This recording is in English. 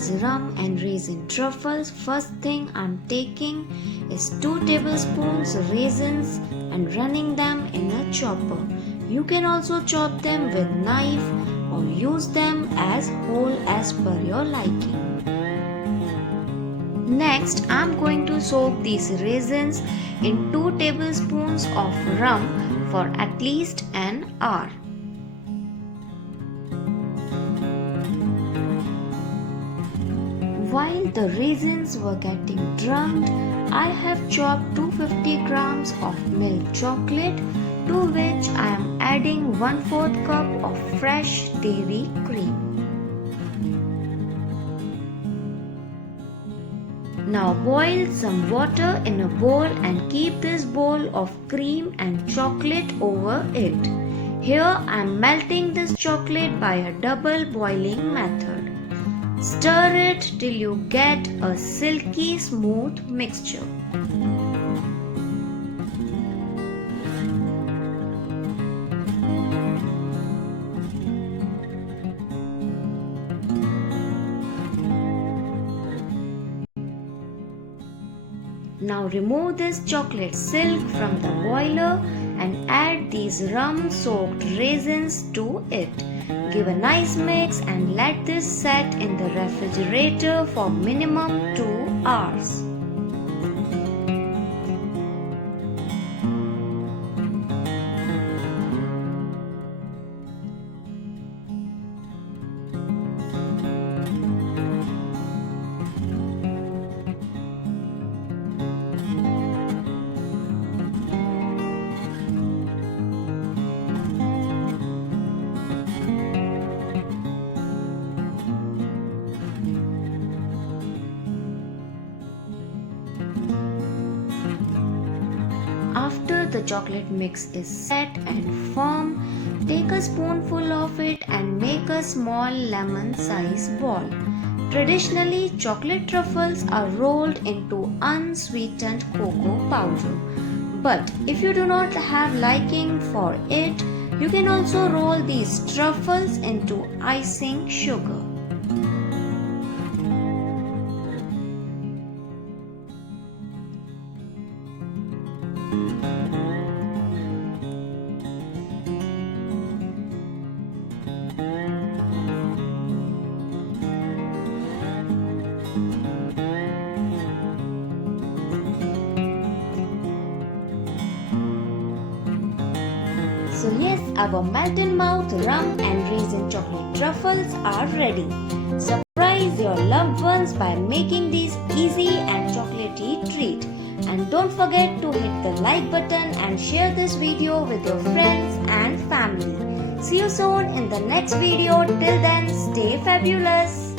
these rum and raisin truffles, first thing I'm taking is 2 tablespoons raisins and running them in a chopper. You can also chop them with knife or use them as whole as per your liking. Next, I'm going to soak these raisins in 2 tablespoons of rum for at least an hour. While the raisins were getting drummed, I have chopped 250 grams of milk chocolate, to which I am adding 1/4 cup of fresh dairy cream. Now boil some water in a bowl and keep this bowl of cream and chocolate over it. Here I am melting this chocolate by a double boiling method. Stir it till you get a silky smooth mixture. Now remove this chocolate silk from the boiler and add these rum-soaked raisins to it. Give a nice mix and let this set in the refrigerator for minimum 2 hours. After the chocolate mix is set and firm, take a spoonful of it and make a small lemon-sized ball. Traditionally, chocolate truffles are rolled into unsweetened cocoa powder. But if you do not have liking for it, you can also roll these truffles into icing sugar. So yes, our melt-in-mouth rum and raisin chocolate truffles are ready. Surprise your loved ones by making these easy and chocolatey treat. And don't forget to hit the like button and share this video with your friends and family. See you soon in the next video. Till then, stay fabulous.